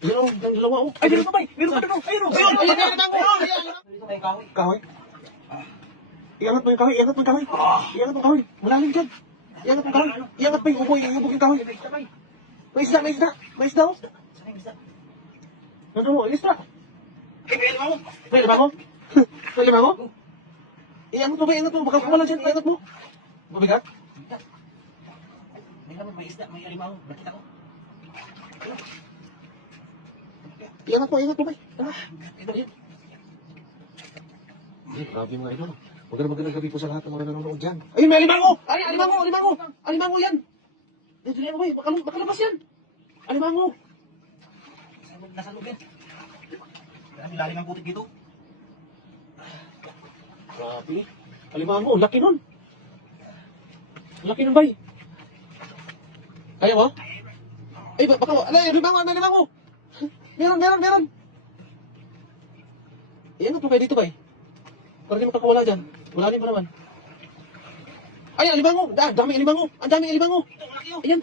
Ayan o, yung dalawa o. Ay, meron pa ba? Meron pa doon. Ayun o. Kahoy. Iangat mo yung kahoy, iangat mo yung kahoy. Iangat mo yung kahoy. Malalim dyan. Iangat mo yung kahoy. Iangat mo yung uboy, iubog yung kahoy. May isda, may isda. May isda o. Nandun mo, isda. May limango? May limango? Iangat mo ba, iangat mo. Baka kumala dyan, iangat mo. Mabigat? May isda, may alimango. Nakita ko. Iangat mo ba? Ito yan. Ay, grabe mga idol. Magandang gabi po sa lahat ng mga nanonood dyan. Ayun, may alimango! Ay, alimango! Alimango yan! Dito yan, boy. Makalabas yan. Alimango! Nasa loob yan. Ang lalim ng putik dito. Grabe. Alimango, laki nun. Laki nun, bay. Kaya mo? Ay, baka, alay, limango! Meron! Iyan po kayo dito, bay. Para di makakawala dyan. Wala rin pa naman. Ay, alimango! Daming alimango! Ang daming alimango! Ito, malaki yun. Ayan.